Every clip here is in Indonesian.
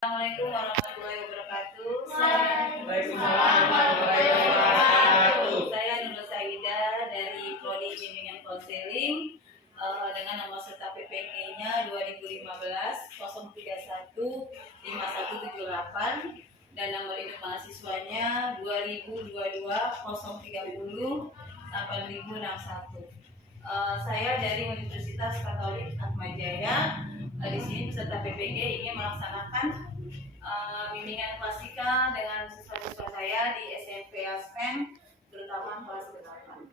Assalamualaikum warahmatullahi wabarakatuh. Waalaikumsalam warahmatullahi wabarakatuh. Saya Nurul Saida dari Prodi Bimbingan Konseling dengan nomor serta PPG-nya 2015 031 5178 dan nomor induk mahasiswanya 2022 030 8061. Saya dari Universitas Katolik Atmajaya. Di sini peserta PPG ingin melaksanakan bimbingan klasika dengan siswa-siswa saya di SMP ASPEN, terutama kelas 8.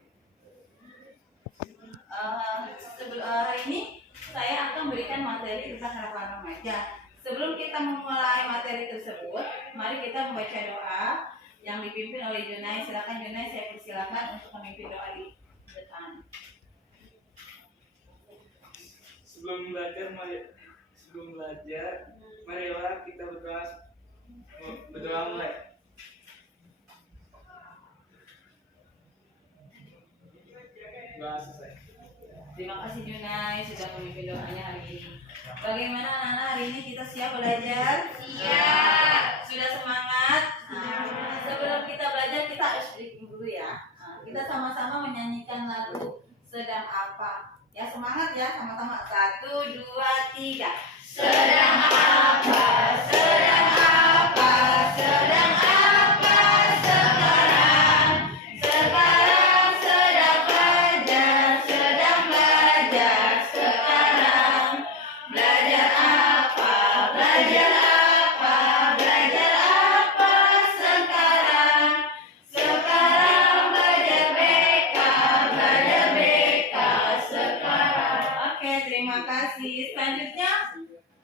Hari ini saya akan berikan materi tentang harapan remaja. Sebelum kita memulai materi tersebut, mari kita membaca doa yang dipimpin oleh Junai. Silakan Junai, saya persilakan untuk memimpin doa di depan. Sebelum belajar, marilah kita berdoa mulai. Doa selesai. Terima kasih Junai sudah memimpin doanya hari ini. Bagaimana anak-anak hari ini kita siap belajar? Siap. Sudah semangat? Sebelum kita belajar kita harus dulu ya. Kita sama-sama menyanyikan lagu Sedang Apa. Ya semangat ya, sama-sama. 1, 2, 3. Sedang apa? Sedang apa? Sedang apa sekarang? Sekarang sedang belajar sekarang. Belajar apa? Belajar apa? Belajar apa sekarang? Sekarang belajar BK sekarang. Oke, terima kasih. Selanjutnya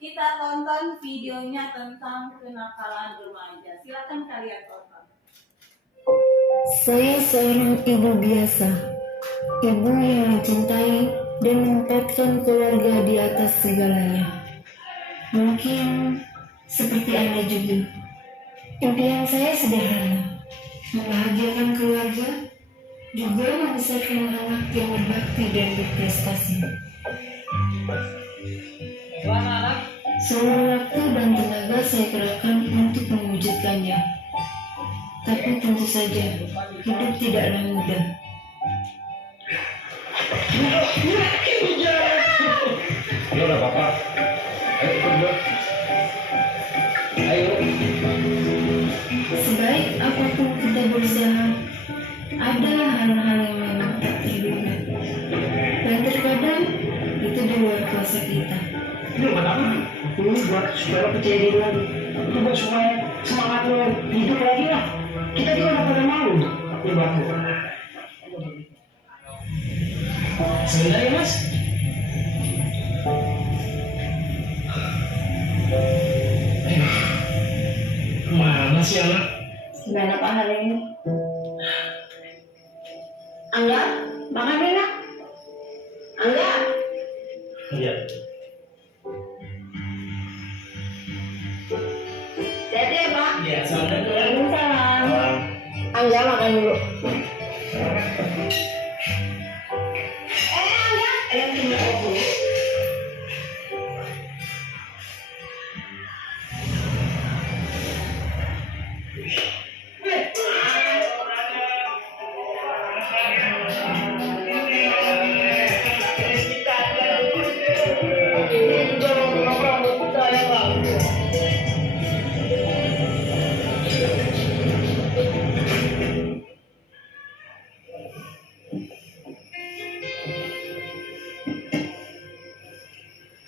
kita tonton videonya tentang kenakalan remaja. Silakan kalian tonton. Saya seorang ibu biasa, ibu yang mencintai dan menempatkan keluarga di atas segalanya. Mungkin seperti Anda juga. Impian saya sederhana, membahagiakan keluarga, juga membesarkan anak yang berbakti dan berprestasi. Seluruh waktu dan tenaga saya kerahkan untuk mewujudkannya. Tapi tentu saja, hidup tidaklah mudah. Lo udah apa-apa? Ayo ikut gue. Ayo. Sebaik apapun kita berusaha, adalah hal-hal yang memang tak terduga. Dan terkadang itu di luar kuasa kita. Ini buat apa? Ini buat supaya lo percaya diri lagi. Itu buat supaya semangat lo hidup lagi lah. Kita juga udah pada mau. Ini buat lo. Sebentar ya mas. Mana sih anak? Gimana Pak hari ini? Angga, makan enak? Angga? Iya. Dede Pak. Iya, assalamualaikum. Waalaikumsalam. Angga makan dulu. Angga, terima kasih.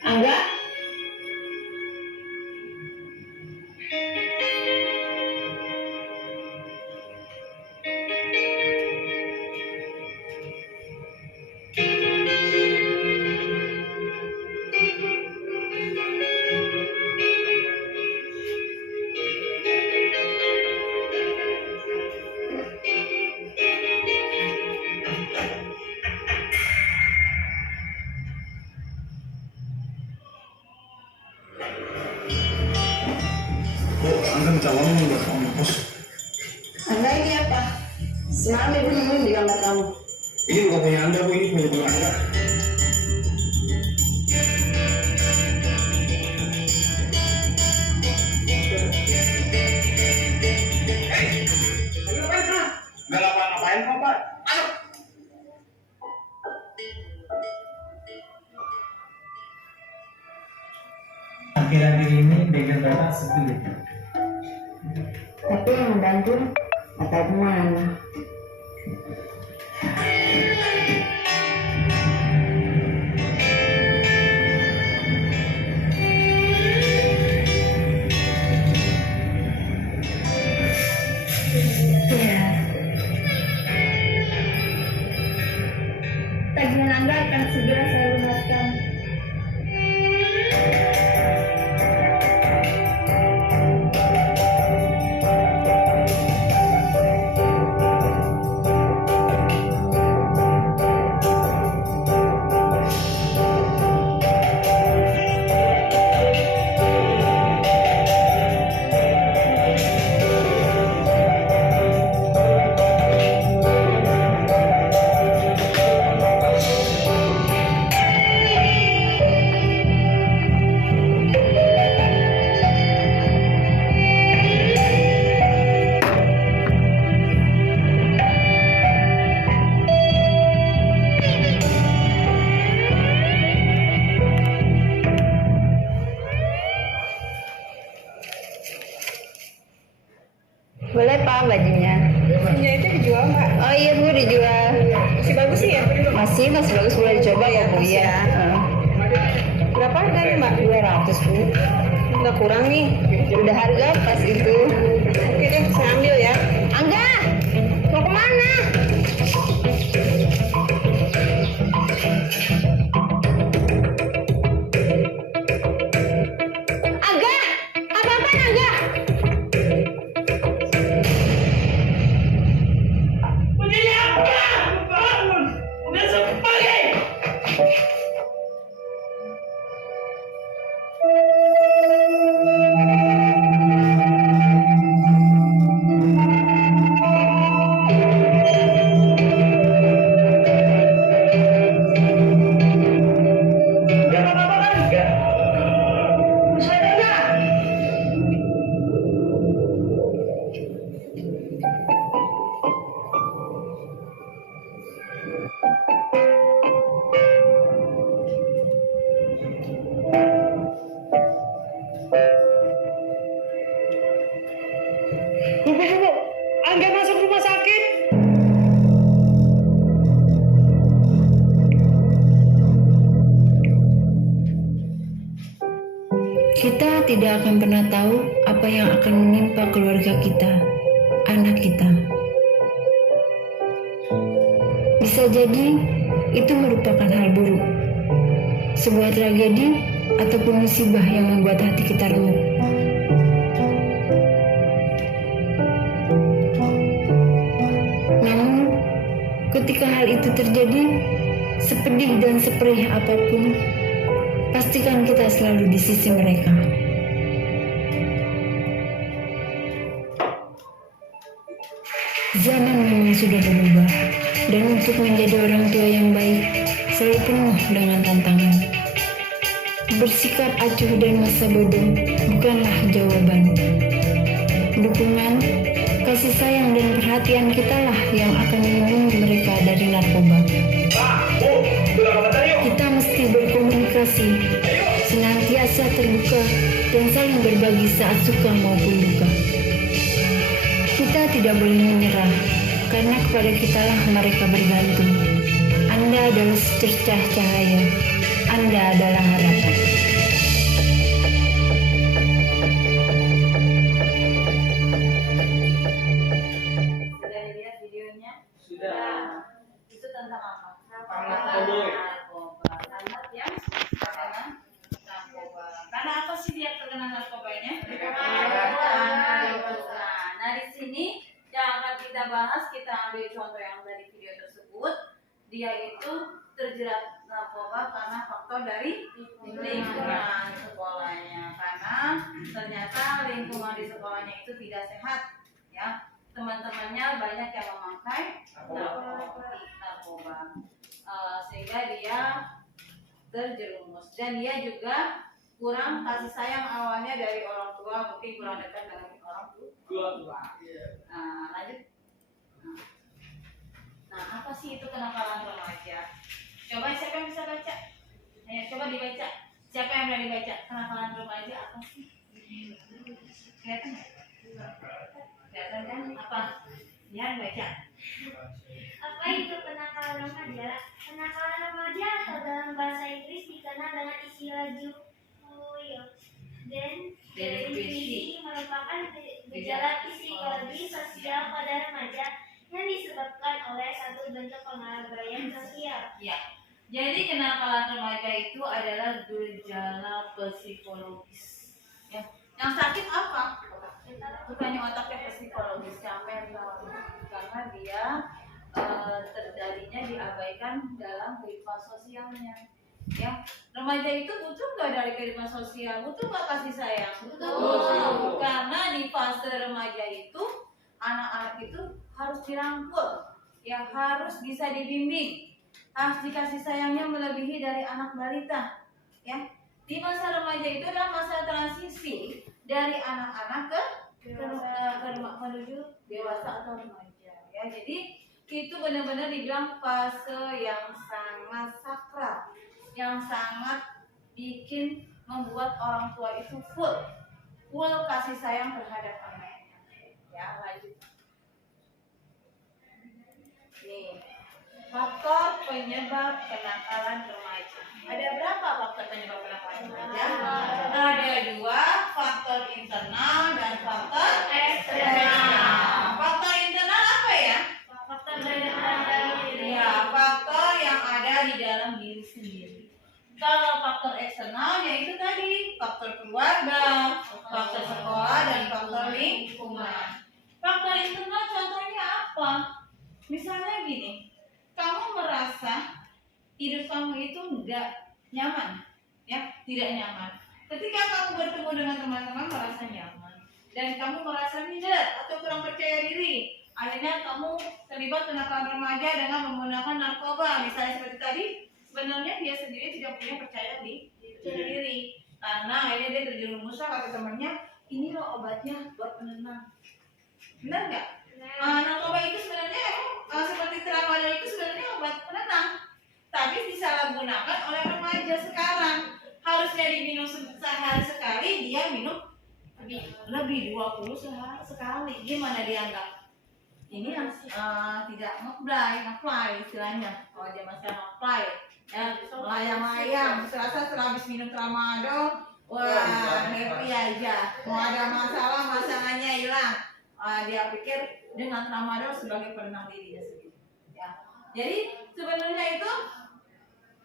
Angga? Anda minta uang buat ongkos. Angga ini apa? Semalam ibu nemuin di kamar kamu. Ini bukan punya Anda, Bu. Ini punya Anda. dengan data sendiri. Tapi yang membantu atau kemana? Ya. Tagihan Anda akan segera saya lunaskan. Boleh Pak bajunya? Iya itu dijual Mbak. Oh iya Bu dijual. Masih bagus sih ya? Masih bagus boleh dicoba ya Bu ya. Berapa harganya Mbak? 200 Bu. Nggak kurang nih. Udah harga pas itu. Oke deh, saya ambil ya. Angga, mau kemana? Angga, apa-apaan Angga? Gak apa-apa kan? Gak. Saya enggak. Bu, Angga masuk rumah sakit. Kita tidak akan pernah tahu apa yang akan menimpa keluarga kita, anak kita. Bisa jadi itu merupakan hal buruk, sebuah tragedi ataupun musibah yang membuat hati kita remuk. Namun, ketika hal itu terjadi, sepedih dan seperih apapun, pastikan kita selalu di sisi mereka. Zaman memang sudah berubah, dan untuk menjadi orang tua yang baik selalu penuh dengan tantangan. Bersikap acuh dan masa bodoh bukanlah jawaban. Dukungan, kasih sayang dan perhatian kitalah yang akan melindungi mereka dari narkoba. Kita mesti berkomunikasi, senantiasa terbuka dan saling berbagi saat suka maupun duka. Kita tidak boleh menyerah, karena kepada kitalah mereka bergantung. Anda adalah secercah cahaya, Anda adalah harapan. Sudah lihat videonya? Sudah. Itu tentang apa? Narkoba. Narkoba. Anak yang terkena narkoba. Karena apa sih dia terkena narkobanya? Narkoba. Nah di sini yang akan kita bahas, kita ambil contoh yang dari video tersebut. Dia itu terjerat narkoba karena faktor dari lingkungan sekolahnya. Karena ternyata lingkungan di sekolahnya itu tidak sehat, ya. Teman-temannya banyak yang memakai narkoba, sehingga dia terjerumus, dan dia juga kurang kasih sayang awalnya dari orang tua, mungkin kurang dekat dengan orang tua. Nah, lanjut. Nah, apa sih itu kenakalan remaja? Coba siapa yang bisa baca? Ayo coba dibaca. Siapa yang berani baca? Kenakalan remaja apa sih? Kelihatan nggak? Kelihatan kan? Apa? Ya, baca. Apa itu kenakalan remaja? Kenakalan remaja atau dalam bahasa Inggris dikenal dengan istilah juvenile delinquency merupakan gejala psikologi sosial pada remaja yang disebabkan oleh satu bentuk pengabaian sosial. Ya. Jadi kenakalan remaja itu adalah gejala psikologis. Ya. Yang sakit apa? Bukannya otaknya psikologis, mental. Karena dia terjadinya diabaikan dalam kehidupan sosialnya. Ya, remaja itu butuh nggak dari kehidupan sosial? Butuh nggak kasih sayang? Butuh. Karena di fase remaja itu anak-anak itu harus dirangkul, ya harus bisa dibimbing, harus dikasih sayangnya melebihi dari anak balita. Ya, di masa remaja itu adalah masa transisi dari anak-anak ke menuju dewasa atau remaja. Ya, jadi itu benar-benar dibilang fase yang sangat sakral, yang sangat bikin membuat orang tua itu full kasih sayang terhadap anaknya. Ya, lanjut. Nih, faktor penyebab kenakalan remaja. Ada berapa faktor penyebab kenakalan remaja? Ada 2, faktor internal dan faktor eksternal. Faktor internal apa ya? Faktor dari dalam diri. Ya, faktor yang ada di dalam diri sendiri. Kalau faktor eksternal yaitu tadi faktor keluarga, faktor sekolah, dan faktor lingkungan. Faktor internal contohnya apa? Misalnya gini, kamu merasa hidup kamu itu enggak nyaman, ya, tidak nyaman. Ketika kamu bertemu dengan teman-teman merasa nyaman, dan kamu merasa minder atau kurang percaya diri, akhirnya kamu terlibat kenakalan remaja dengan menggunakan narkoba, misalnya seperti tadi. Sebenarnya dia sendiri tidak punya percaya diri, karena akhirnya dia terjerumuslah kata temannya, ini loh obatnya buat penenang. Benar nggak? Narkoba itu sebenarnya seperti tramadol itu sebenarnya obat penenang, tapi disalahgunakan oleh remaja sekarang. Harusnya diminum sehari sekali, dia minum lebih 20 sehari sekali. Gimana dianggap? Ini yang tidak nge-apply istilahnya. Kalau zaman sekarang nge-apply, ya, melayang-layang. Serasa setelah habis minum tramadol, wah happy aja. Mau ada masalah, masalahnya hilang. Dia pikir dengan tramadol sebagai penenang dirinya sendiri. Ya. Jadi sebenarnya itu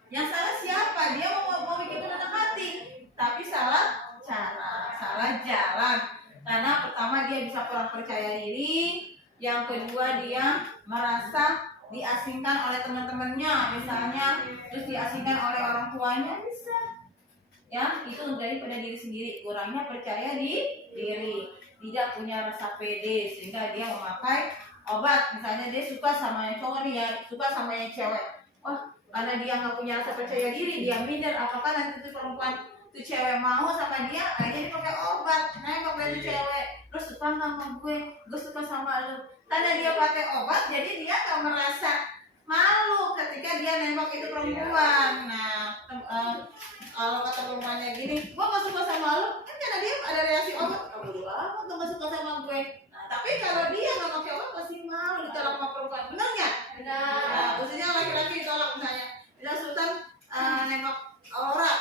yang salah siapa? Dia mau bikin penenang hati, tapi salah cara, salah jalan. Karena pertama dia bisa kurang percaya diri, yang kedua dia merasa diasingkan oleh teman-temannya, misalnya, terus diasingkan oleh orang tuanya, bisa. Ya, itu daripada diri sendiri, kurangnya percaya diri, tidak punya rasa pede, sehingga dia memakai obat. Misalnya dia suka sama yang cowok nih, ya suka sama yang cewek. Wah, karena dia nggak punya rasa percaya diri, dia minder. Apakah nanti itu perempuan itu cewek mau sama dia? Akhirnya dia pakai obat. Nengok dari cewek, lu suka sama gue suka sama lu. Karena dia pakai obat, jadi dia nggak merasa malu ketika dia nembak itu perempuan. Nah, kalau kata perempuannya gini, gue gak suka sama lu, kan karena dia ada reaksi obat, kamu amat tuh gak suka sama gue. Nah, tapi kalau dia nggak pakai obat pasti malu ditolak sama perempuan, benar nggak? Benar. Nah, khususnya laki-laki ditolak misalnya, bila Sultan nembak Aura,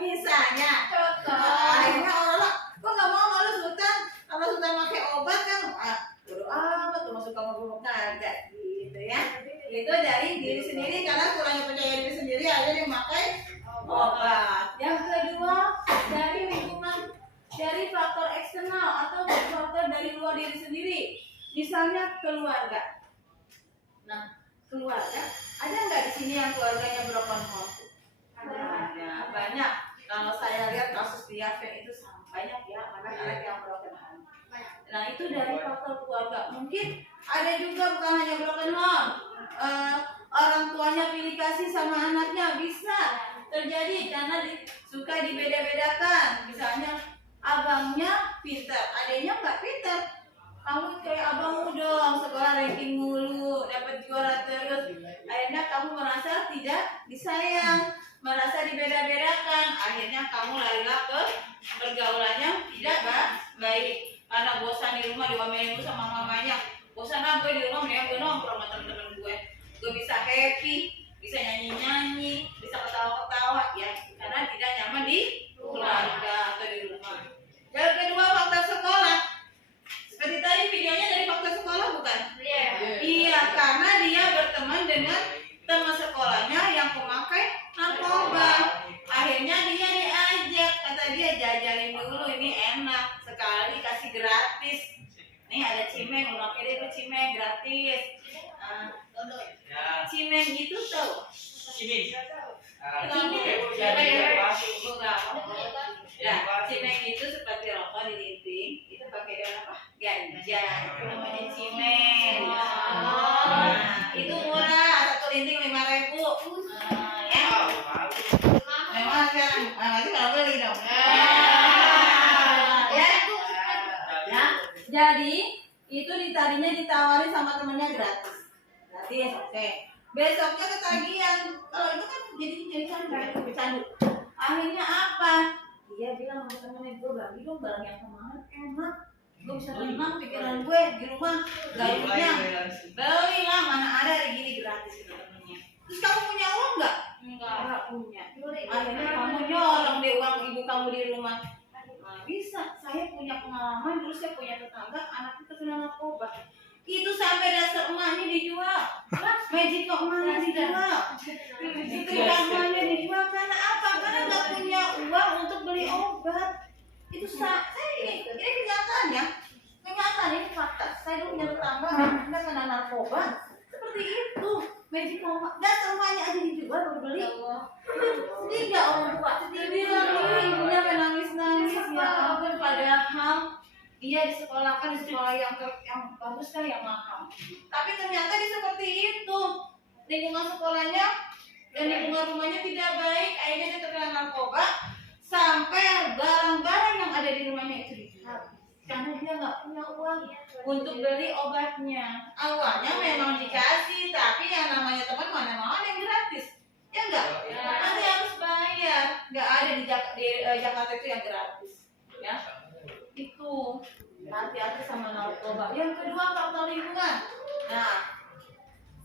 misalnya, akhirnya Aura, kok nggak mau malu Sultan? Kalau Sultan pakai obat kan, bodo amat tuh masuk kamar gue kagak, gitu ya. Itu dari diri sendiri karena kurangnya percaya diri sendiri aja dia memakai obat. Yang kedua dari lingkungan, dari faktor eksternal atau faktor dari luar diri sendiri, misalnya keluarga. Nah, keluarga ada nggak di sini yang keluarganya broken home? Ada, banyak. Kalau saya lihat kasus di Yafen itu banyak ya anak-anak yang broken home. Nah, itu dari faktor keluarga. Mungkin ada juga bukan hanya broken home, orang tuanya pilih kasih sama anaknya, bisa terjadi karena suka dibeda-bedakan. Misalnya abangnya pintar, adiknya nggak pintar. Kamu kayak abangmu dong, sekolah ranking mulu, dapat juara terus. Akhirnya kamu merasa tidak disayang, merasa dibeda-bedakan. Akhirnya kamu larilah ke pergaulannya tidak baik karena bosan di rumah diomelin sama mamanya. Bosan gue di rumah, mendingan gue nongkrong sama temen-temen gue. Gue bisa happy, bisa nyanyi-nyanyi, bisa ketawa-ketawa ya, karena tidak nyaman di keluarga atau di rumah. Yang kedua, faktor sekolah. Seperti tadi videonya dari faktor sekolah bukan? Iya, karena dia berteman dengan teman sekolahnya yang pemakai narkoba. Akhirnya dia diajak, kata dia jajalin dulu, ini enak, sekali kasih gratis. Nih ada cimeng, ulang kiri itu cimeng gratis. Cimeng itu tuh. Ini. Ya, cimeng itu seperti rokok dilinting, itu pakai daun apa? Ganja, itu namanya cimeng. Itu murah, satu linting 5.000. Ya. Memang sekarang, nanti kalau beli dong. Ya. Jadi itu tadinya ditawarin sama temennya gratis, oke. Besoknya ketagihan, kalau itu kan jadi candu. Akhirnya apa? Dia bilang sama temennya, gue bagi dong barang yang kemarin enak, gue bisa tenang pikiran gue di rumah, gayungnya beli lah, mana ada gini gratis gitu temennya. Terus kamu punya uang nggak? Nggak punya. Akhirnya kamu nyolong deh uang ibu kamu di rumah. Nah, bisa, saya punya pengalaman, dulu saya punya tetangga anaknya terkena narkoba. Itu sampai dasar emaknya dijual, magic emaknya dijual, setrika emaknya dijual karena apa? Karena nggak punya uang untuk beli obat. Itu saya ini kenyataan ya, ini fakta. Saya dulu punya tetangga anaknya kena narkoba seperti itu, magic emak, dasar emaknya aja dijual baru beli. Sedih nggak orang tua? Sedih bilang ibunya menangis-nangis ya ampun, padahal dia disekolahkan di sekolah yang bagus kan, yang mahal. Tapi ternyata dia seperti itu. Lingkungan sekolahnya dan lingkungan rumahnya tidak baik. Akhirnya dia terkena narkoba sampai barang-barang yang ada di rumahnya itu dijual. Karena dia nggak punya uang untuk beli obatnya. Awalnya memang dikasih, tapi yang namanya teman mana mau ada yang gratis. Ya enggak? Nanti harus bayar. Nggak ada di Jakarta itu yang gratis. Ya. Itu hati-hati sama narkoba. Yang kedua, faktor lingkungan. Nah,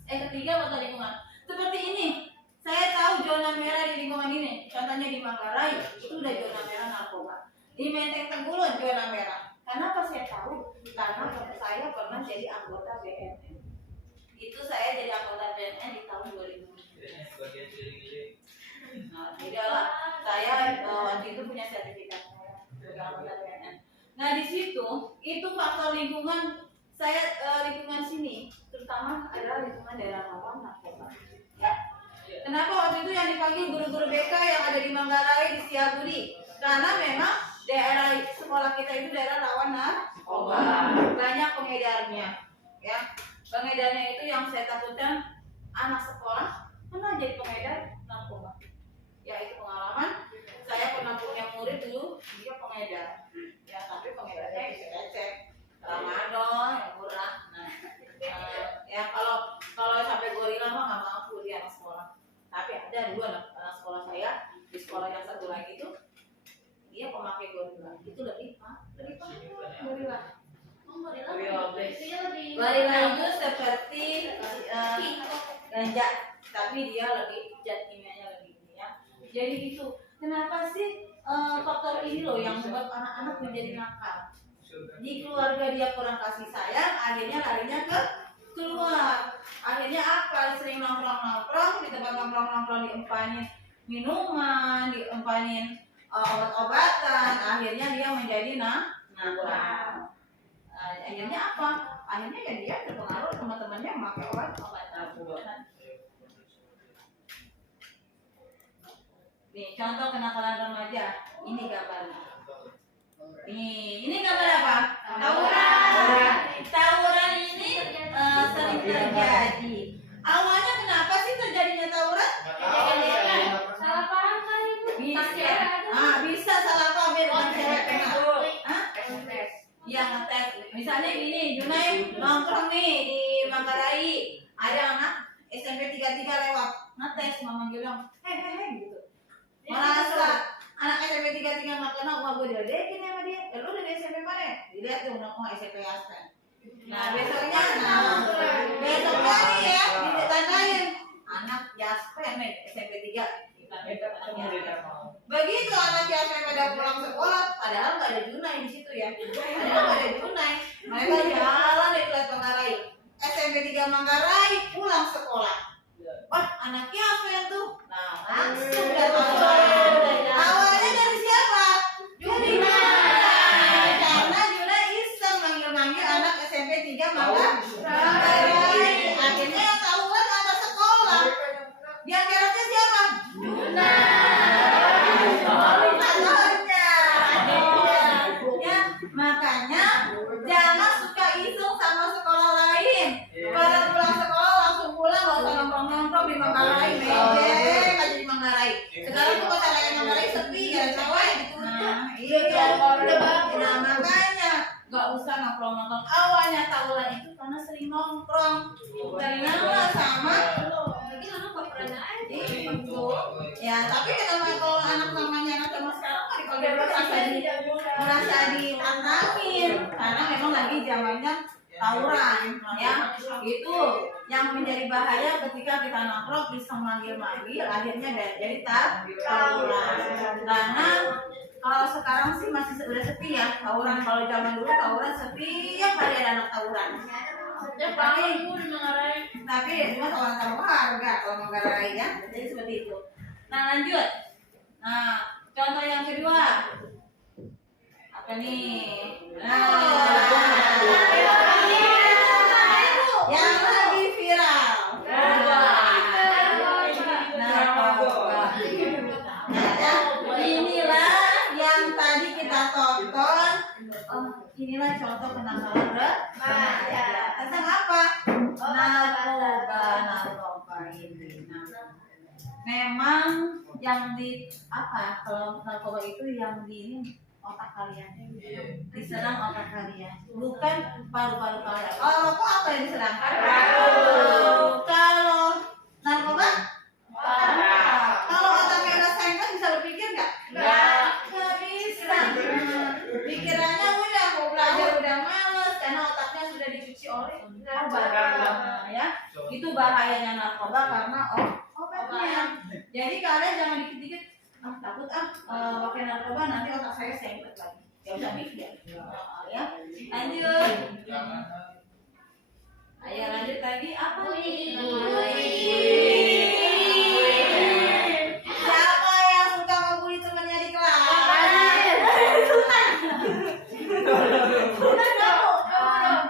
ketiga faktor lingkungan. Seperti ini, saya tahu zona merah di lingkungan ini. Contohnya di Manggarai itu udah zona merah narkoba. Di Menteng Tenggulun zona merah. Kenapa saya tahu? Karena saya pernah jadi anggota BNN. Itu saya jadi anggota BNN di tahun 2000. Nah, tidaklah saya waktu itu punya sertifikat sebagai anggota BNN. Nah di situ itu faktor lingkungan saya, lingkungan sini terutama adalah lingkungan daerah rawan narkoba. Ya. Kenapa waktu itu yang dipanggil guru-guru BK yang ada di Manggarai, di Setiabudi? Karena memang daerah sekolah kita itu daerah rawan narkoba, banyak pengedarnya. Ya, pengedarnya itu yang saya takutkan anak sekolah pernah jadi pengedar narkoba. Ya itu pengalaman. Saya pernah punya murid dulu dia pengedar. Ya tapi pengedarnya bisa lecek, tramadol yang murah. Nah, ya kalau sampai gorila mah nggak mampu dia anak sekolah. Tapi ada dulu anak sekolah saya di sekolah yang satu lagi itu dia pemakai gorila. Itu lebih gorila. Gorila itu seperti ganja, tapi dia lebih zat kimianya lebih ya. Jadi itu kenapa sih faktor ini loh yang membuat anak-anak menjadi nakal? Di keluarga dia kurang kasih sayang, akhirnya larinya ke keluar. Akhirnya apa? Sering nongkrong di tempat nongkrong diempanin minuman, diempanin obat-obatan. Akhirnya dia menjadi nakal. Akhirnya apa? Akhirnya ya dia terpengaruh teman-temannya memakai obat-obatan. Nih, contoh kenakalan remaja. Ini gambarnya. Ini gambar apa? Tawuran. Tawuran ini sering terjadi. Awalnya kenapa sih terjadinya tawuran? Salah paham kali itu. Bisa salah paham dengan cewek kenal. Iya ngetes. Misalnya gini, Junai nongkrong nih di Manggarai. Ada anak SMP 33 lewat. Ngetes, mama bilang, hei gitu. Merasa anak SMP 3 tinggal nggak kenal, wah gue diledekin sama dia. Lu udah di SMP mana? Dilihat tuh udah mau SMP Aspen. Nah besoknya nih ya ditandain anak Jasper nih SMP 3. Begitu anak Jasper pada pulang sekolah, padahal nggak ada Junai di situ ya. Padahal nggak ada Junai. Mereka jalan di Kelas Manggarai. SMP 3 Manggarai pulang sekolah. Wah anaknya apa yang tuh? Nah langsung datang. Awalnya dari siapa? Junai. Karena Junai iseng manggil anak SMP 3 Manggarai. Akhirnya yang tahuan anak sekolah. Yang keretnya siapa? Makanya jangan suka iseng sama sekolah lain. Kalau pulang sekolah langsung pulang, nggak usah nongkrong di Manggarai, mejeng aja di Manggarai. Sekarang tuh kota lain Manggarai sepi, gak ada cewek ditutup. Nah makanya nggak usah nongkrong. Awalnya tawuran itu karena sering nongkrong. Karena sama ya, tapi kenapa kalau anak namanya anak zaman sekarang kalau merasa ditantangin karena memang lagi zamannya tawuran ya. Itu yang menjadi bahaya ketika kita nongkrong bisa manggil-manggil akhirnya jadi tawuran. Karena kalau sekarang sih masih udah sepi ya tawuran. Kalau zaman dulu tawuran setiap hari ada anak tawuran. Tapi cuma orang taruh harga kalau Manggarai ya. Jadi seperti itu. Nah lanjut. Nah contoh yang kedua apa nih? Yang lagi viral. Inilah yang tadi kita tonton. Inilah contoh kenakalan remaja. Tentang apa? Narkoba ini. Memang yang di apa? Kalau narkoba itu yang di ini otak kalian, diserang otak kalian, bukan paru-paru kalian. Oh, kok apa yang diserang? Kalau narkoba? Kalau otaknya udah sengkang bisa berpikir nggak? Nggak bisa. Pikirannya udah mau belajar udah males karena otaknya sudah dicuci oleh narkoba. Ya, itu bahayanya narkoba karena obatnya. Jadi kalian jangan dikit-dikit takut pakai narkoba nanti otak saya sengket lagi. Gak usah mikir. Ya, lanjut. Ayo lanjut lagi apa nih? Siapa yang suka ngebully temannya di kelas?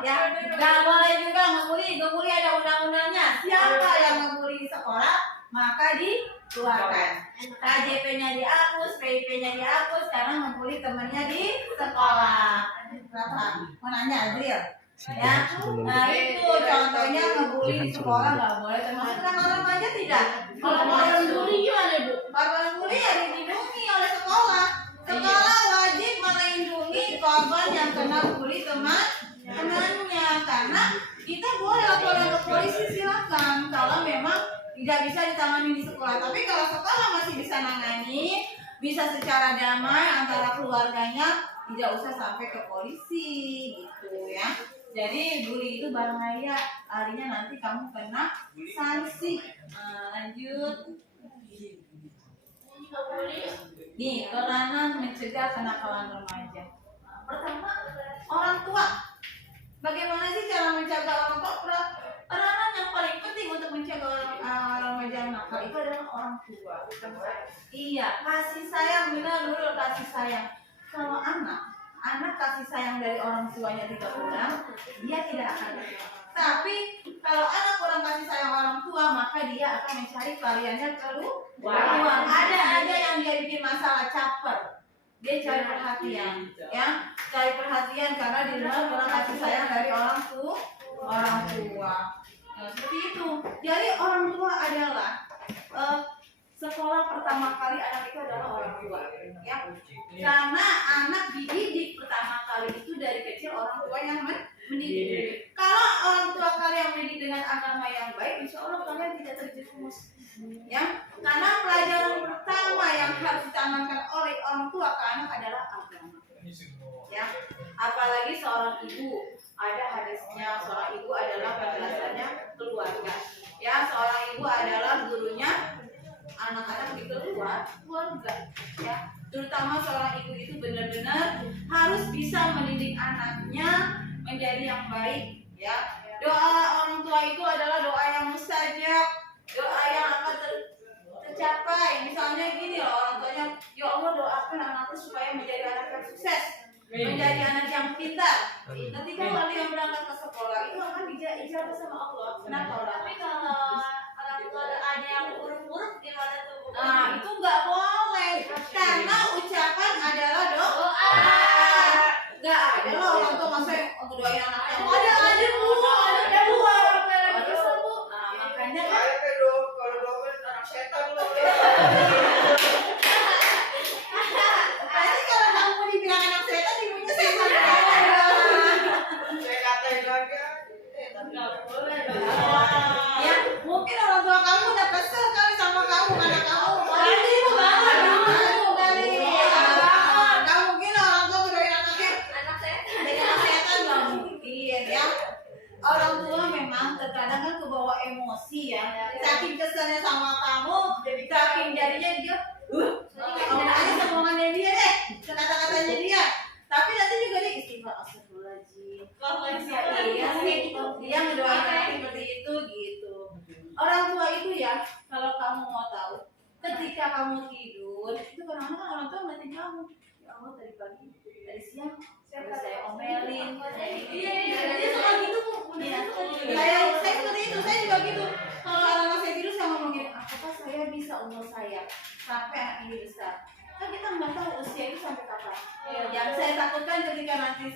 Ya, gak boleh juga ngebully ada undang-undangnya. Siapa yang ngebully di sekolah maka dikeluarkan. KJP-nya dihapus, PIP-nya dihapus karena ngebully temannya di sekolah. Berapa? Mau nanya Adril? Ya, nah itu contohnya ngebully di sekolah nggak boleh. Termasuk anak remaja tidak. Kalau korban bully gimana Bu? Korban bully ya dilindungi oleh sekolah. Sekolah wajib melindungi korban yang kena bully temannya karena kita boleh laporan ke polisi silakan kalau memang tidak bisa ditangani di sekolah. Tapi kalau sekolah masih bisa nangani, bisa secara damai antara keluarganya, tidak usah sampai ke polisi gitu ya. Jadi bully itu bahaya, artinya nanti kamu kena sanksi. Lanjut. Nih, peranan mencegah kenakalan remaja. Pertama, orang tua. Bagaimana sih cara mencegah orang tua? Peranan yang paling penting untuk mencegah orang remaja nakal itu adalah orang tua. Iya, kasih sayang, benar dulu kasih sayang. Kalau anak kasih sayang dari orang tuanya tidak kurang, dia tidak akan. Tapi kalau anak kurang kasih sayang orang tua, maka dia akan mencari pelariannya keluar. Ada aja yang dia bikin masalah caper. Dia cari perhatian, ya, cari perhatian karena di rumah kurang kasih sayang dari orang tua. Nah, seperti itu. Jadi orang tua adalah sekolah pertama kali anak itu adalah orang tua, ya. Karena anak dididik pertama kali itu dari kecil orang tua yang mendidik. Kalau orang tua kalian mendidik dengan agama yang baik, insya Allah kalian tidak terjerumus, ya. Karena pelajaran pertama yang harus ditanamkan oleh orang tua ke anak adalah agama. Ya, apalagi seorang ibu, ada hadisnya, seorang ibu adalah penjelasannya keluarga. Ya, seorang ibu adalah gurunya anak-anak di keluarga. Ya, terutama seorang ibu itu benar-benar harus bisa mendidik anaknya menjadi yang baik. Ya, doa orang tua itu adalah doa yang mustajab, doa yang akan tercapai. Misalnya gini loh, orang tuanya, ya Allah doakan anakku supaya menjadi anak yang sukses, menjadi anak yang pintar. Nanti kalau dia berangkat ke sekolah itu akan dijawab sama Allah. Kenapa Allah? Tapi kalau orang tua ada yang urut-urut gimana tuh? Nah, itu nggak boleh karena ucapan adalah doa. Nggak ada loh orang tua masa ngedoain anaknya. Ada bu, ada bu. Nah, makanya kan makanya kalau kamu dibilang anak setan, ibunya setan. Ya, mungkin orang tua kamu udah kesel kali sama kamu karena kamu tadi itu banget kali. Kamu mungkin orang tua ngedoain anaknya jadi anak setan, nggak mungkin ya. Orang tua memang terkadang kan kebawa emosi ya. Saking keselnya sama kamu, saking jadinya dia, aja omongannya dia deh, kata-katanya dia. Tapi nanti juga dia istighfar, astagfirullahaladzim. Iya sih, dia ngedoain anak seperti itu gitu. Orang tua itu ya, kalau kamu mau tahu, ketika kamu tidur, itu kadang-kadang orang tua ngeliatin kamu. Ya Allah, tadi pagi, dari siang, saya omelin. Iya, dia suka gitu bu. Saya seperti itu, saya juga gitu. Kalau anak saya tidur, saya ngomongin, apakah saya bisa umur saya sampai anak ini besar? Kan kita nggak tahu usia itu sampai kapan. Yang saya takutkan ketika nanti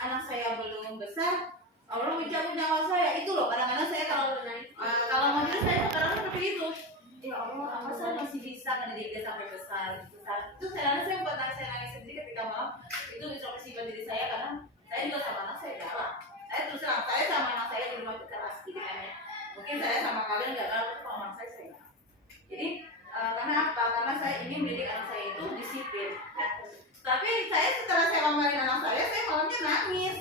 anak saya belum besar, Allah mencabut nyawa saya. Itu loh, kadang-kadang saya kalau mau tidur saya kadang-kadang seperti itu. Ya Allah, apa saya masih bisa mendidik dia sampai besar? Itu saya buat anak saya nangis sendiri ketika malam. Itu introspeksi buat diri saya karena saya juga sama anak saya galak. Saya terus terang, saya sama anak saya di rumah itu keras pilihannya. Mungkin saya sama kalian nggak galak, kalau anak saya galak. Jadi karena apa? Karena saya ingin mendidik anak saya itu disiplin. Ya. Tapi setelah saya ngomelin anak saya malamnya nangis.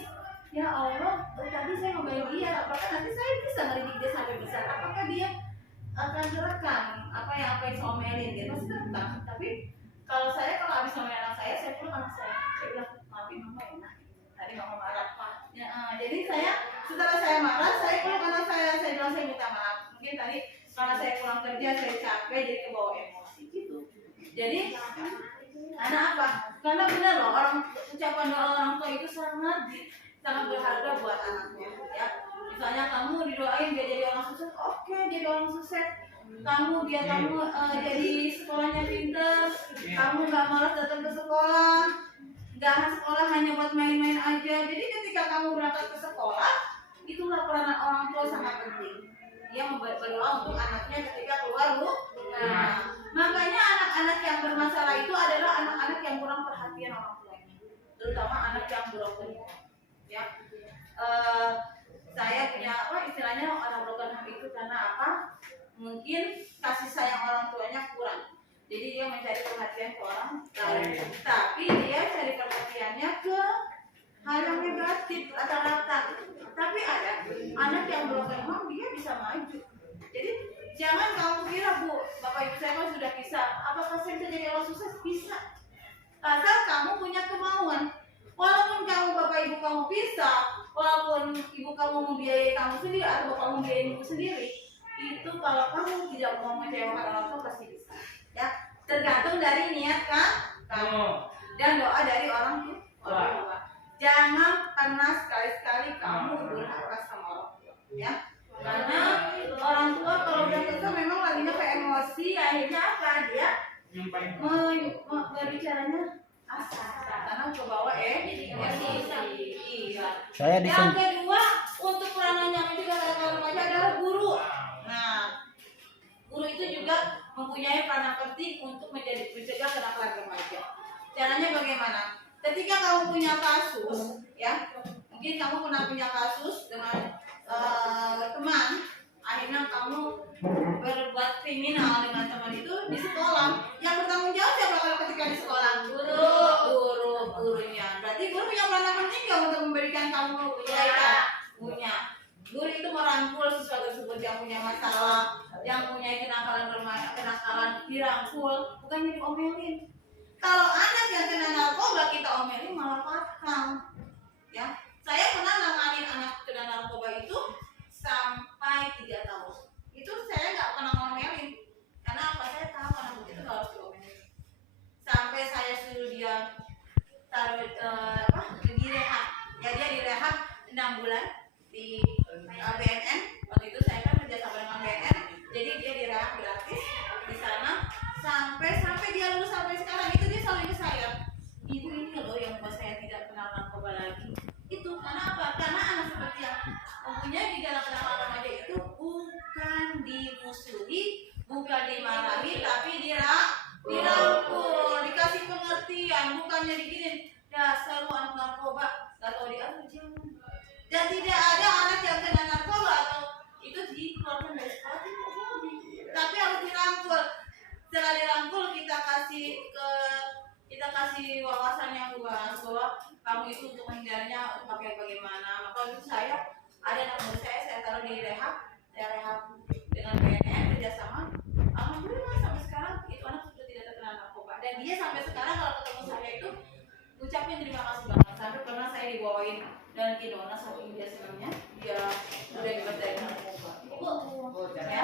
Ya Allah, tadi saya ngomelin dia, apakah nanti saya bisa mendidik dia sampai besar? Apakah dia akan terekam apa yang saya omelin? Dia pasti terekam. Tapi kalau habis ngomelin anak saya pulang anak saya bilang, maafin mama ya nak. Tadi mama marah. Ya, jadi setelah saya marah, saya pulang anak saya bilang saya minta maaf. Mungkin tadi karena saya pulang kerja, saya capek, jadi kebawa emosi gitu. Jadi, karena apa? Karena benar loh, ucapan doa orang tua itu sangat berharga buat anaknya. Ya, misalnya kamu didoain dia jadi orang sukses, oke, jadi orang sukses. Kamu jadi sekolahnya pinter, kamu nggak malas datang ke sekolah, nggak sekolah hanya buat main-main aja. Jadi ketika kamu berangkat ke sekolah, itulah peranan orang tua sangat penting. Dia berdoa untuk anaknya ketika keluar Nah, makanya anak-anak yang bermasalah itu adalah anak-anak yang kurang perhatian orang tuanya, terutama anak yang broken. Ya, saya punya istilahnya anak broken home itu karena apa? Mungkin kasih sayang orang tuanya kurang. Jadi dia mencari perhatian ke orang lain, tapi dia cari perhatiannya ke hal yang negatif rata-rata. Tapi ada anak yang broken home dia bisa maju. Jadi jangan kamu kira bu, bapak ibu saya sudah bisa. Apakah saya bisa jadi orang sukses? Bisa. Asal kamu punya kemauan. Walaupun bapak ibu kamu bisa, walaupun ibu kamu membiayai kamu sendiri atau bapak kamu membiayai ibu sendiri, itu kalau kamu tidak mau mengecewakan orang tua pasti bisa. Ya, tergantung dari niat kamu dan doa dari orang tua. Jangan pernah sekali-sekali kamu durhaka sama orang tua, ya. Karena orang tua kalau udah kesel memang larinya ke emosi, akhirnya apa? Dia berbicaranya asal karena ke bawah emosi. Iya. Yang kedua, untuk peranan yang juga kata-kata remaja adalah guru. Nah, guru itu juga mempunyai peranan penting untuk mencegah kenakalan remaja. Caranya bagaimana? Ketika kamu punya kasus, ya, mungkin kamu pernah punya kasus dengan teman akhirnya kamu berbuat kriminal dengan teman itu di sekolah, yang bertanggung jawab siapa kalau ketika di sekolah? Gurunya. Berarti guru punya peran penting nggak untuk memberikan kamu kebaikan? Punya. Guru itu merangkul sesuatu tersebut yang punya masalah, yang punya kenakalan dirangkul, bukan diomelin. Kalau anak yang kena narkoba kita omelin malah fatal. Ya, saya pernah nanganin anak kena narkoba itu sampai 3 tahun. Itu saya nggak pernah ngomelin, karena apa? Saya tahu anak begitu nggak harus diomelin. Sampai saya suruh dia taruh di rehab. Ya dia di rehab 6 bulan di BNN. Waktu itu saya kan kerjasama dengan BNN, jadi dia di rehab gratis di sana sampai dia lulus sampai sekarang. Itu dia selalu ke saya, ibu ini loh yang buat saya tidak kenal narkoba lagi. Itu karena apa? Karena anak seperti yang mempunyai gejala kenakalan remaja itu bukan dimusuhi, bukan dimarahi, tapi dirangkul, dikasih pengertian, bukannya diginin dasar lu anak narkoba, gak tau diatur jangan. Dan tidak ada anak yang kena narkoba atau itu dikeluarkan dari sekolah, tapi harus dirangkul. Setelah dirangkul kita kasih wawasan yang luas bahwa kamu itu untuk menghindarinya untuk pakai bagaimana. Maka itu saya ada anak muda saya taruh di rehab dengan BNN kerjasama. Alhamdulillah sampai sekarang itu anak sudah tidak terkena narkoba, dan dia sampai sekarang kalau ketemu saya itu ucapin terima kasih banget. Sampai pernah saya dibawain dan Kidona saking dia senangnya dia udah bebas dari narkoba. Ya.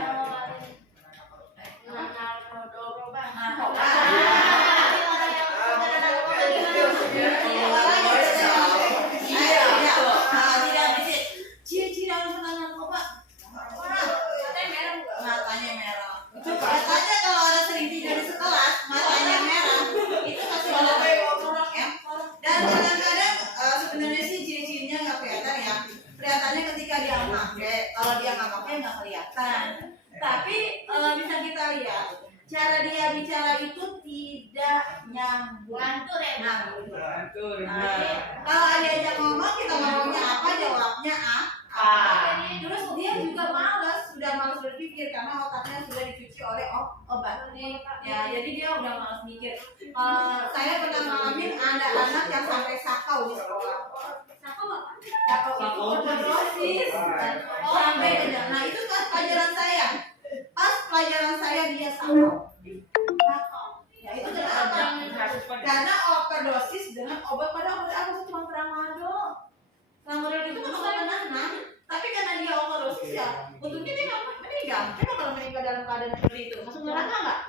Narkoba. Matanya merah. Lihat aja kalau ada sering tidur di sekolah, matanya merah. Itu pasti ada ya. Dan kadang-kadang sebenarnya sih ciri-cirinya nggak kelihatan ya. Kelihatannya ketika dia pakai. Kalau dia nggak pakai nggak kelihatan. Tapi bisa kita lihat cara dia bicara itu tidak nyambung. Kalau ada yang ngomong, kita ngomongnya apa, jawabnya terus dia juga sudah malas berpikir karena otaknya sudah dicuci oleh obat. Ya, jadi dia udah malas mikir. Saya pernah ngalamin ada anak yang sampai sakau di sekolah. Sakau itu overdosis sampai kenyang. Nah itu pas pelajaran saya. Pas pelajaran saya dia sakau. Ya itu kenapa? Karena overdosis dengan obat, padahal obat aku cuma tramadol. Tramadol itu kan obat penenang, tapi karena dia overdosis ya, untungnya dia nggak meninggal. Coba kalau meninggal dalam keadaan seperti itu, masuk neraka nggak?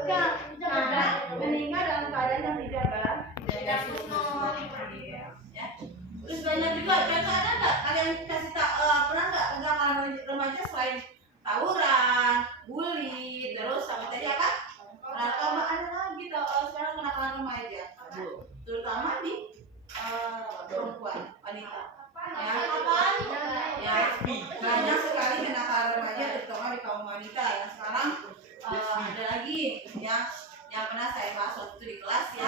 Enggak, karena meninggal dalam keadaan yang tidak sunat. Ya. Terus banyak juga, contoh ada nggak? Kalian kasih pernah nggak kenakalan remaja selain tawuran, bully, terus sama tadi apa? Narkoba, ada lagi sekarang kenakalan remaja, terutama di perempuan, wanita. Ya, banyak sekali kenakalan remaja terutama di kaum wanita ya. Sekarang ada lagi yang pernah saya bahas waktu itu di kelas ya.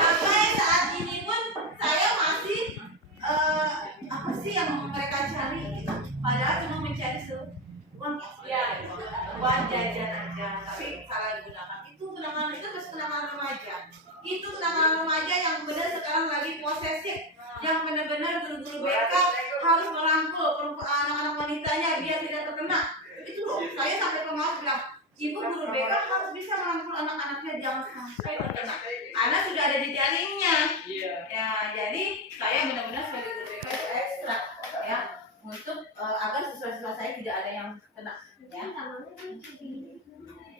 Sampai saat ini pun saya masih apa sih yang mereka cari gitu. Padahal cuma mencari uang jajan aja, tapi salah digunakan. Itu kenakalan remaja. Itu kenakalan remaja yang benar sekarang lagi posesif, yang benar-benar guru-guru BK harus merangkul anak-anak wanitanya biar tidak terkena. Itu loh, saya sampai pengawas bilang, ibu guru BK harus bisa merangkul anak-anaknya jangan sampai terkena. Karena sudah ada di jaringnya. Ya, jadi saya benar-benar sebagai guru BK itu ekstra ya untuk agar siswa-siswa saya tidak ada yang kena. Ya.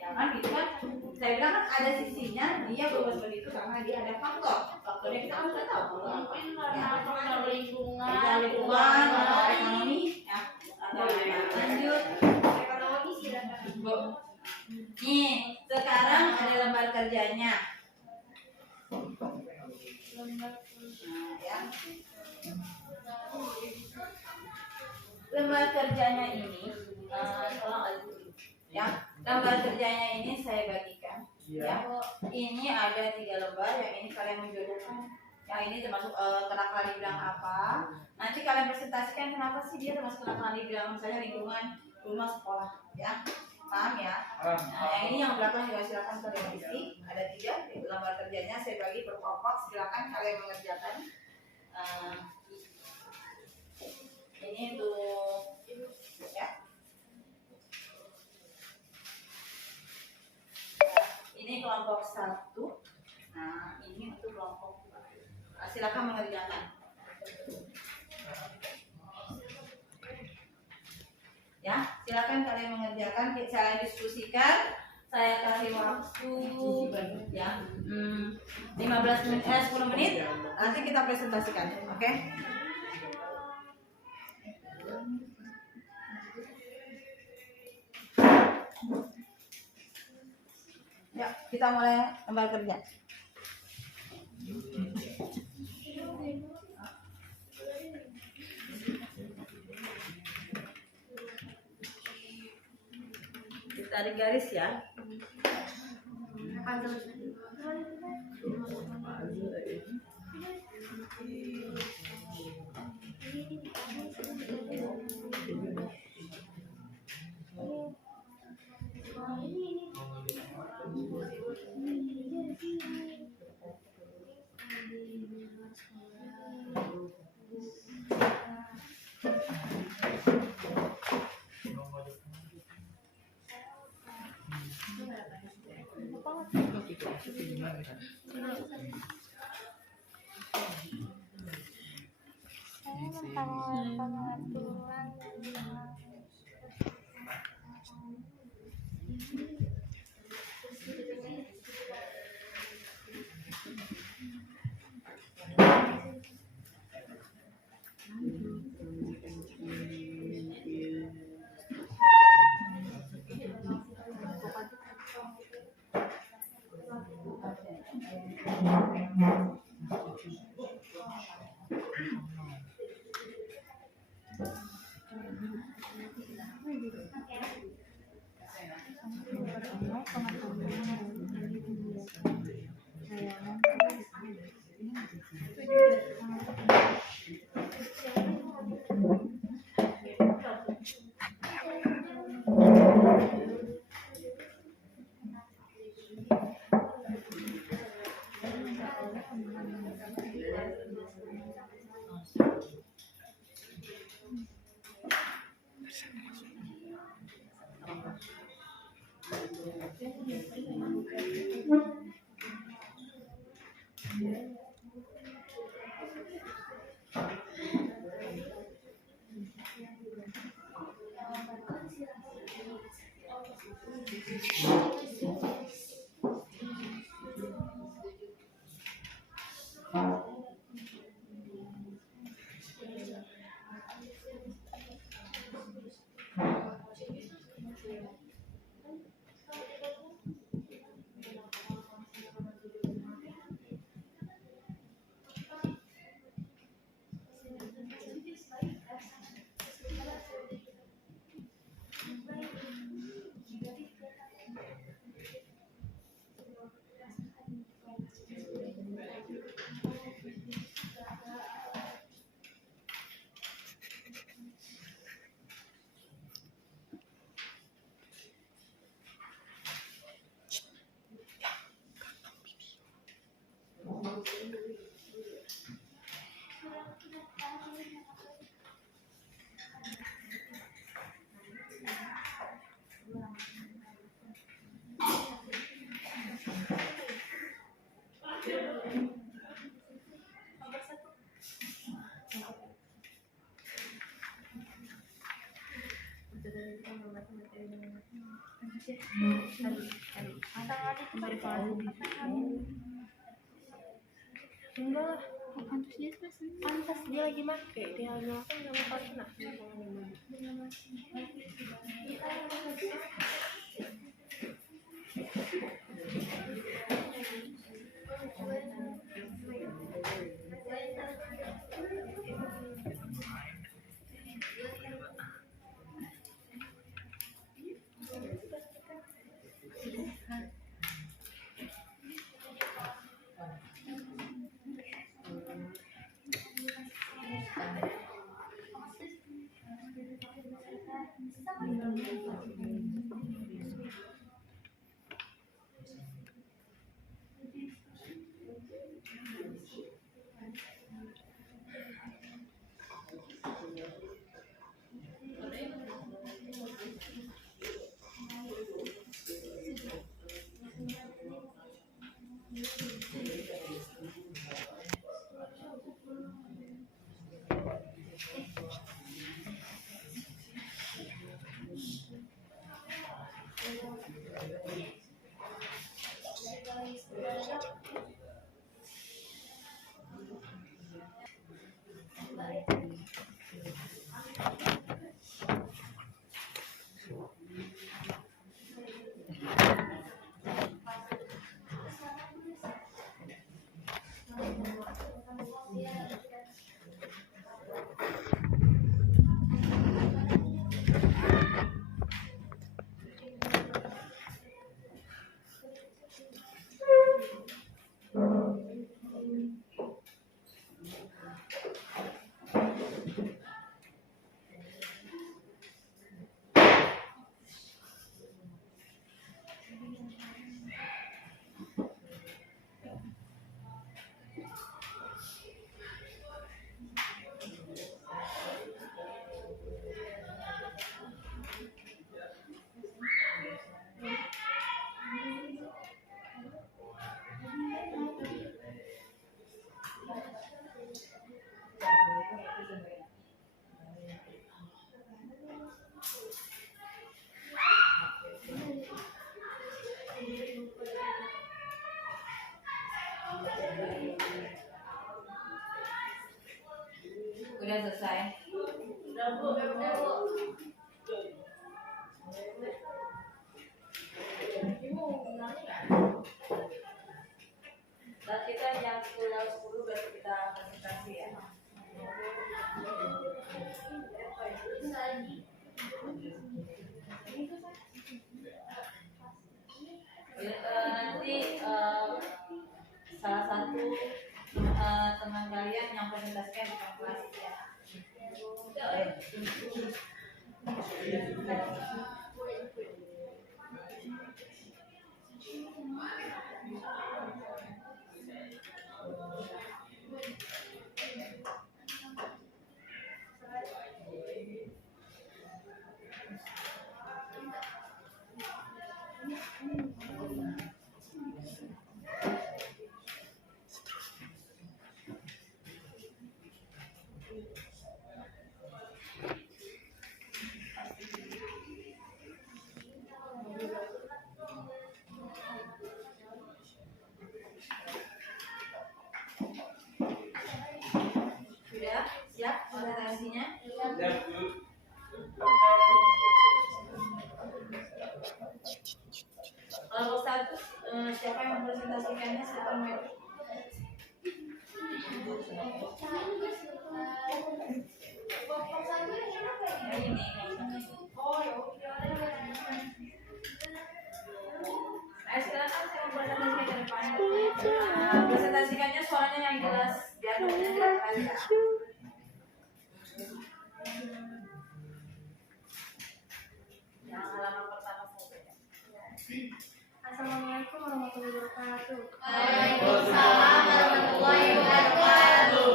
Jangan gitu kan. Saya bilang kan ada sisinya dia berbuat seperti itu karena dia ada faktornya kita kan nggak tahu. Mungkin karena lingkungan, ekonomi, ya. Lanjut. Nih, sekarang ada lembar kerjanya. Ya. Lembar kerjanya ini, ya. Lembar kerjanya ini saya bagikan. Ya, ini ada 3 lembar, yang ini kalian menjodohkan Yang ini termasuk kenakalan dibilang apa. Nanti kalian presentasikan kenapa sih dia termasuk kenakalan dibilang, misalnya lingkungan, rumah, sekolah, ya. Paham ya? Nah, yang ini yang belakang juga silakan kalian isi. Ada 3 di gambar kerjanya saya bagi per kelompok, silakan kalian mengerjakan. Ini untuk ya. Ini kelompok 1. Nah, ini untuk kelompok 2. Silakan mengerjakan. Ya, silakan kalian mengerjakan. Saya diskusikan. Saya kasih waktu ya 15 menit, 10 menit. Nanti kita presentasikan, oke? Ya, kita mulai lembar kerja. Ditarik garis ya. Enggak, pantas dia lagi make, dia lagi make nggak mau kena. Udah selesai. Dan kita jam 10 baru kita presentasi ya. Nanti salah satu teman kalian yang presentasikan di kelas ya. Sudah siap presentasinya? Kalau satu siapa yang mempresentasikannya, siapa yang ini. Silakan saya mempresentasikan ke depan. Presentasikannya suaranya yang jelas biar teman-teman jelas ya. Yang halaman pertama saja. Assalamualaikum warahmatullahi wabarakatuh. Waalaikumsalam warahmatullahi wabarakatuh.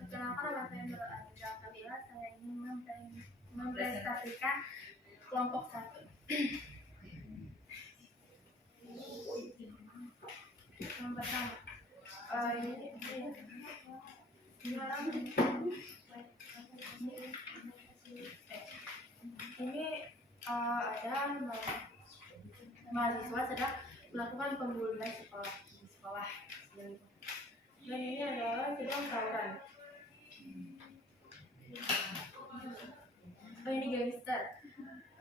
Perkenalkan, nama saya Nurul Azizah Kabila. Saya ingin mempresentasikan kelompok 1. Yang pertama, ini ada mahasiswa sedang melakukan pembunuhan di sekolah. Dan ini adalah sedang tawuran. Ini gangster.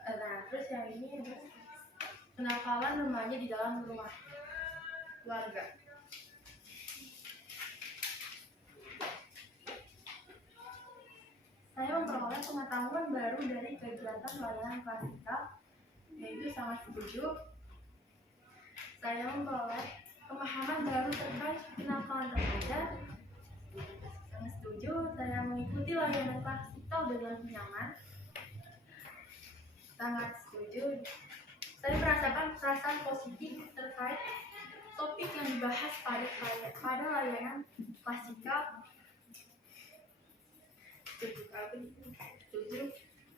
Nah, terus yang ini kenakalan remaja di dalam rumah keluarga. Saya memperoleh pengetahuan baru dari kegiatan layanan klasikal, yaitu sangat setuju. Saya memperoleh pemahaman baru terkait kenakalan remaja. Sangat setuju. Saya mengikuti layanan klasikal dengan nyaman. Sangat setuju. Saya merasakan perasaan positif terkait topik yang dibahas pada layanan klasikal. Setuju.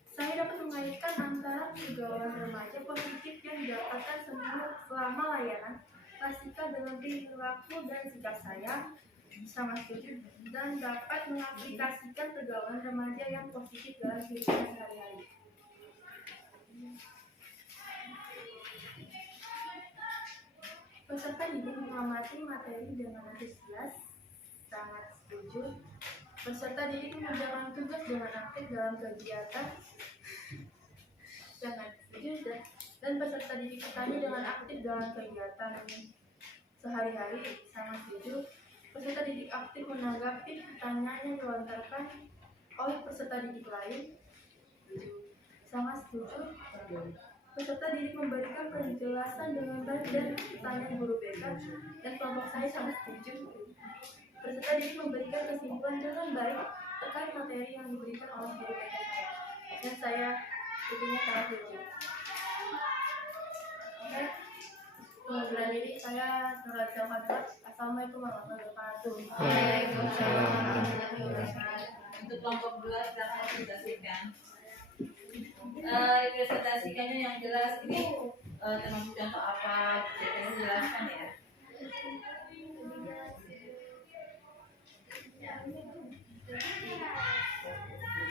Saya dapat mengaitkan antara pergaulan remaja positif yang didapatkan selama layanan Klasika dalam perilaku dan sikap saya sangat setuju dan dapat mengaplikasikan pergaulan remaja yang positif dalam kehidupan sehari-hari. Peserta didik mengamati materi dengan antusias, sangat setuju. Peserta didik mengerjakan tugas dengan aktif dalam kegiatan, sangat setuju. Dan peserta didik bertanya dengan aktif dalam kegiatan sehari-hari, sangat setuju. Peserta didik aktif menanggapi pertanyaan yang dilontarkan oleh peserta didik lain, sangat setuju. Peserta didik memberikan penjelasan dengan baik dan pertanyaan guru BK dan kelompok saya sangat setuju. Peserta didik memberikan kesimpulan dengan baik terkait materi yang diberikan oleh guru BK saya, dan saya tentunya sangat setuju. Oke, pengulangan ini saya surat jawab. Assalamualaikum warahmatullahi wabarakatuh. Waalaikumsalam warahmatullahi wabarakatuh. Untuk kelompok 2 silakan presentasikan. Presentasikannya yang jelas ini termasuk contoh apa, jadi jelaskan ya.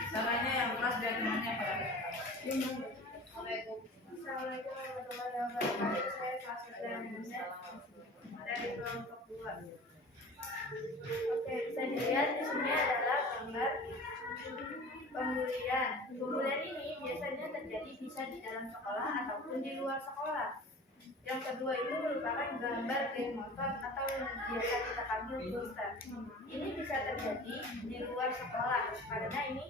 Caranya yang kelas biar temannya pada Assalamualaikum warahmatullahi wabarakatuh. Saya kelas dari kelompok 2. Oke, bisa dilihat di sini adalah gambar pembulian. Pembulian ini biasanya terjadi bisa di dalam sekolah ataupun di luar sekolah. Yang kedua itu merupakan gambar geng motor atau yang biasa kita panggil poster. Ini bisa terjadi di luar sekolah karena ini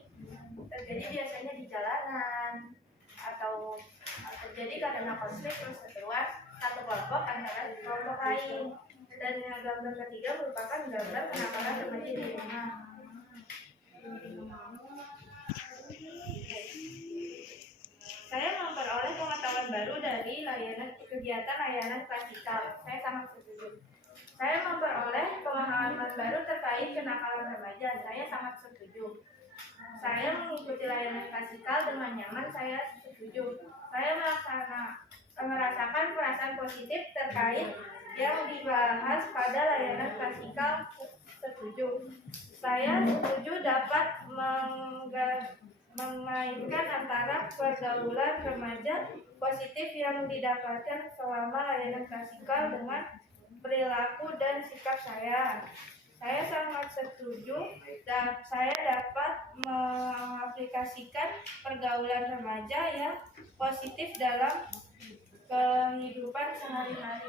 terjadi biasanya di jalanan atau terjadi karena konflik perseteruan satu kelompok antara kelompok lain. Dan yang gambar ketiga merupakan gambar kenakalan remaja di rumah. Saya memperoleh pengetahuan baru dari kegiatan layanan klasikal. Saya sangat setuju. Saya memperoleh pemahaman baru terkait kenakalan remaja. Saya sangat setuju. Saya mengikuti layanan klasikal dengan nyaman. Saya setuju. Saya merasakan perasaan positif terkait yang dibahas pada layanan klasikal. Setuju. Saya setuju dapat mengaitkan antara pergaulan remaja positif yang didapatkan selama layanan klasikal dengan perilaku dan sikap saya. Saya sangat setuju dan saya dapat mengaplikasikan pergaulan remaja yang positif dalam kehidupan sehari-hari.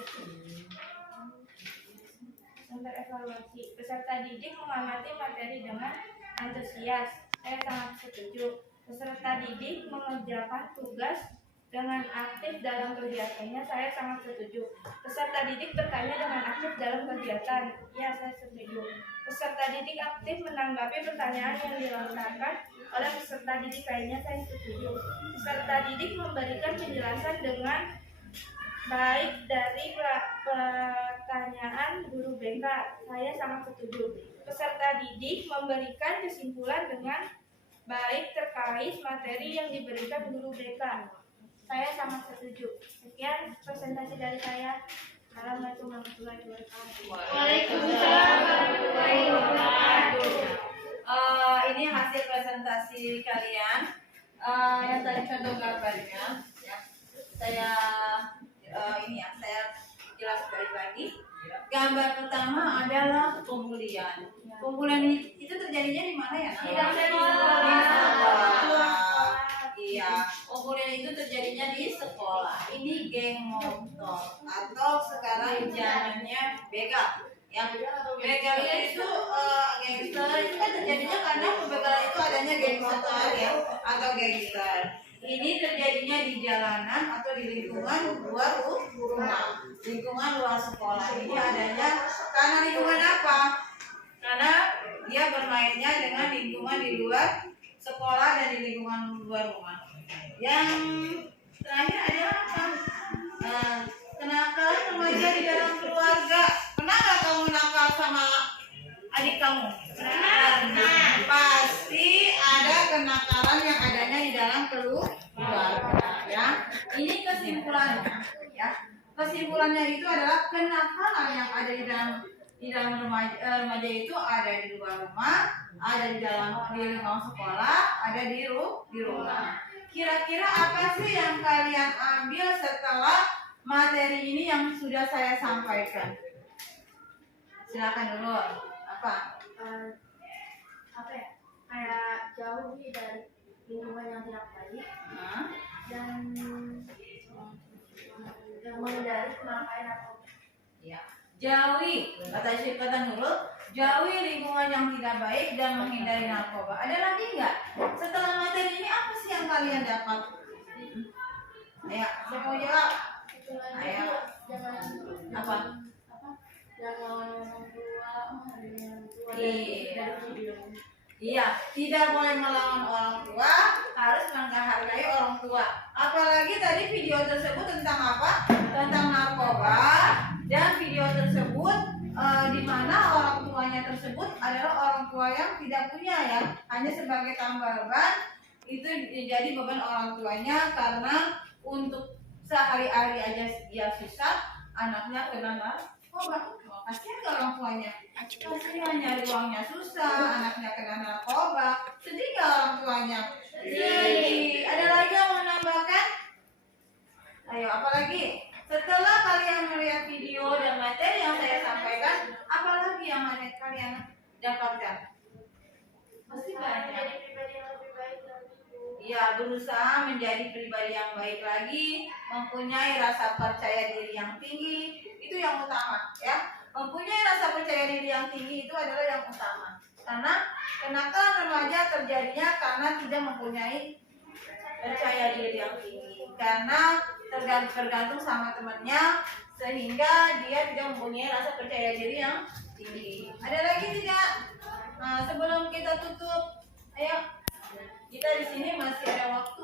Untuk evaluasi, peserta didik mengamati materi dengan antusias. Saya sangat setuju. Peserta didik mengerjakan tugas dengan aktif dalam kegiatannya. Saya sangat setuju. Peserta didik bertanya dengan aktif dalam kegiatan. Ya, saya setuju. Peserta didik aktif menanggapi pertanyaan yang dilontarkan oleh peserta didik lainnya. Saya setuju. Peserta didik memberikan penjelasan dengan baik dari pertanyaan guru BK. Saya sangat setuju. Peserta didik memberikan kesimpulan dengan baik terkait materi yang diberikan guru BK. Saya sangat setuju. Sekian presentasi dari saya. Assalamualaikum warahmatullahi wabarakatuh. Waalaikumsalam warahmatullahi wabarakatuh. Ini hasil presentasi kalian. Yang tadi contoh gambarnya, ya. Saya jelas balik lagi. Gambar pertama adalah pembulian. Pembulian itu terjadinya di mana ya? Di sekolah. Iya, pembulian itu terjadinya di sekolah. Ini geng motor atau sekarang zamannya begal. Yang begal itu gangster itu kan terjadinya karena pembegalan itu adanya geng motor ya atau gangster. Ini terjadinya di jalanan atau di lingkungan luar rumah, lingkungan luar sekolah. Ini adanya karena lingkungan apa? Karena dia bermainnya dengan lingkungan di luar sekolah dan di lingkungan luar rumah. Yang terakhir adalah apa? Kenakalan remaja di dalam keluarga. Pernah nggak kamu nakal sama adik kamu? Nah, pasti ada kenakalan yang adanya di dalam keluarga, ya. Ini kesimpulannya, ya. kesimpulannya itu adalah kenakalan yang ada di dalam remaja itu ada di luar rumah, ada di lingkungan sekolah, ada di rumah. Kira-kira apa sih yang kalian ambil setelah materi ini yang sudah saya sampaikan? Silakan dulu. Apa? Apa ya? Kayak jauh dari lingkungan yang tidak baik dan menghindari pemakaian narkoba. Ya. Jauhi, kata Nurul, jauhi lingkungan yang tidak baik dan menghindari narkoba. Ada lagi nggak? Setelah materi ini apa sih yang kalian dapat? Ayo, saya mau jawab. Ayo. Apa? Jangan orang tua menghargai orang tua. Iya, tidak boleh melawan orang tua, harus menghargai orang tua. Apalagi tadi video tersebut tentang apa? Tentang narkoba, dan video tersebut di mana orang tuanya tersebut adalah orang tua yang tidak punya ya, hanya sebagai tambahan itu jadi beban orang tuanya karena untuk sehari-hari aja dia susah, anaknya kena narkoba. Kasihan ke orang tuanya, kasihan nyari uangnya susah, anaknya kena narkoba, sedih gak orang tuanya? Sedih. Ada lagi yang mau menambahkan? Ayo, apa lagi? Setelah kalian melihat video dan materi yang saya sampaikan, apa lagi yang kalian dapatkan? Pasti banyak. Ya, berusaha menjadi pribadi yang baik lagi, mempunyai rasa percaya diri yang tinggi, itu yang utama ya. Mempunyai rasa percaya diri yang tinggi itu adalah yang utama. Karena kenakalan remaja terjadinya karena tidak mempunyai percaya diri yang tinggi. Karena tergantung sama temannya, sehingga dia tidak mempunyai rasa percaya diri yang tinggi. Ada lagi tidak? Nah, sebelum kita tutup, ayo. Kita di sini masih ada waktu.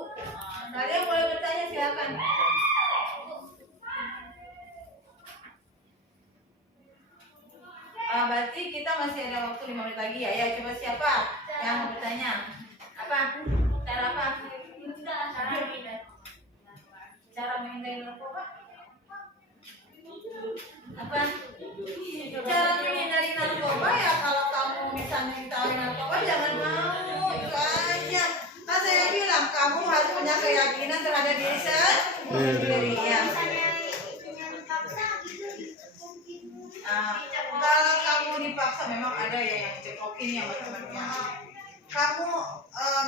Kalian boleh bertanya, silakan. Berarti kita masih ada waktu 5 menit lagi ya. Ya, coba siapa yang mau bertanya? Apa? Cara apa? Cara menghindari narkoba? Apa? Cara menghindari narkoba ya kalau kamu misalnya ditawarin narkoba jangan mau, itu aja. Kan saya bilang kamu harus punya keyakinan terhadap diri sendiri ya. Kalau kamu dipaksa, memang ada ya yang cekokin ya teman-temannya. Kamu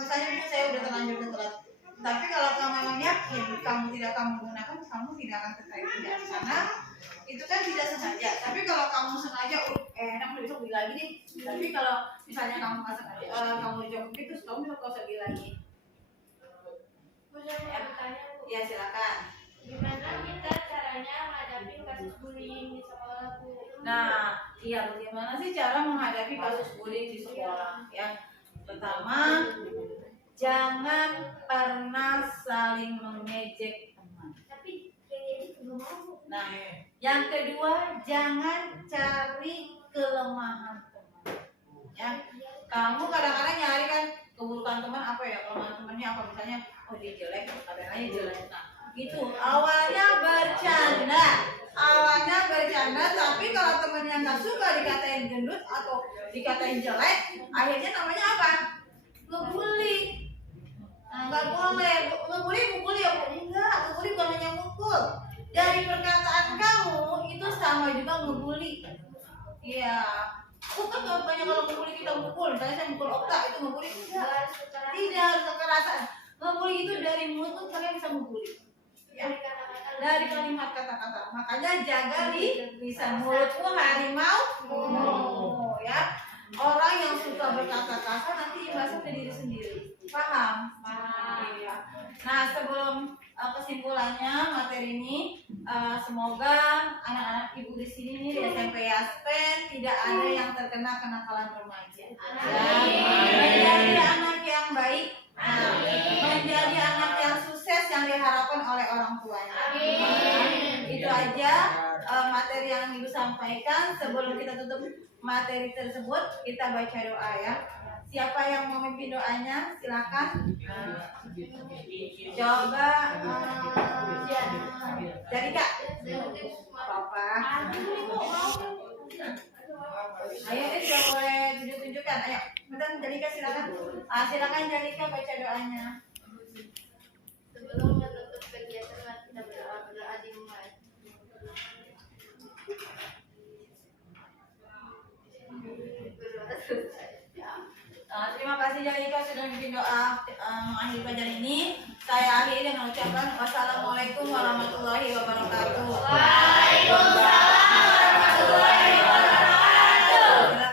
misalnya saya udah terlanjur telat, tapi kalau kamu memang yakin kamu tidak akan menggunakan, kamu tidak akan tertarik karena itu kan tidak sengaja. Tapi kalau kamu sengaja, enak besok beli lagi nih. Tapi kalau misalnya kamu nggak sengaja, kamu dijokokin terus kamu bisa kau beli lagi. Ya silakan. Gimana kita caranya menghadapi kasus bullying di sekolah, Bu? Nah, iya, bagaimana sih cara menghadapi kasus bullying di sekolah? Yang pertama, jangan pernah saling mengejek teman. Tapi kayak gitu nggak mau. Nah, yang kedua, jangan cari kelemahan teman. Ya, kamu kadang-kadang nyari kan keburukan teman apa ya? Kelemahan temannya apa? Misalnya, oh dia jelek, katanya jelek. Nah, gitu. Awalnya bercanda, tapi kalau temennya nggak suka dikatain gendut atau dikatain jelek, akhirnya namanya apa? Ngebully. Nah, nggak boleh. Ngebully ya? Enggak, ngebully bukan hanya mukul. Dari perkataan kamu itu sama juga ngebully. Iya. Bukan banyak kalau ngebully kita mukul. Misalnya saya mukul Okta, itu ngebully. Tidak harus kekerasan. Ngebully itu dari mulut tuh kalian bisa ngebully. Ya. Dari kalimat kata-kata. Makanya jaga lisan, mulutmu harimau ya. Orang yang suka berkata kasar nanti imbasnya ke diri sendiri. Paham? Iya. Nah, sebelum kesimpulannya materi ini, semoga anak-anak ibu di sini nih di SMP Yaspen tidak ada yang terkena kenakalan remaja. Menjadi anak yang baik. Menjadi anak yang sukses yang diharapkan oleh orang tuanya. Itu aja materi yang ibu sampaikan. Sebelum kita tutup materi tersebut, kita baca doa ya. Siapa yang mau memimpin doanya? Silakan. Coba jadi Kak. Apa-apa. Ayo sudah boleh tunjuk-tunjukkan. Ayo, bentar Jalika silakan. Silakan Jalika baca doanya. Sebelum menutup kegiatan, mari kita berdoa dimulai. Terima kasih Jalika sudah memimpin doa mengakhiri pelajaran ini. Saya akhiri dengan ucapan wassalamualaikum warahmatullahi wabarakatuh. Waalaikumsalam.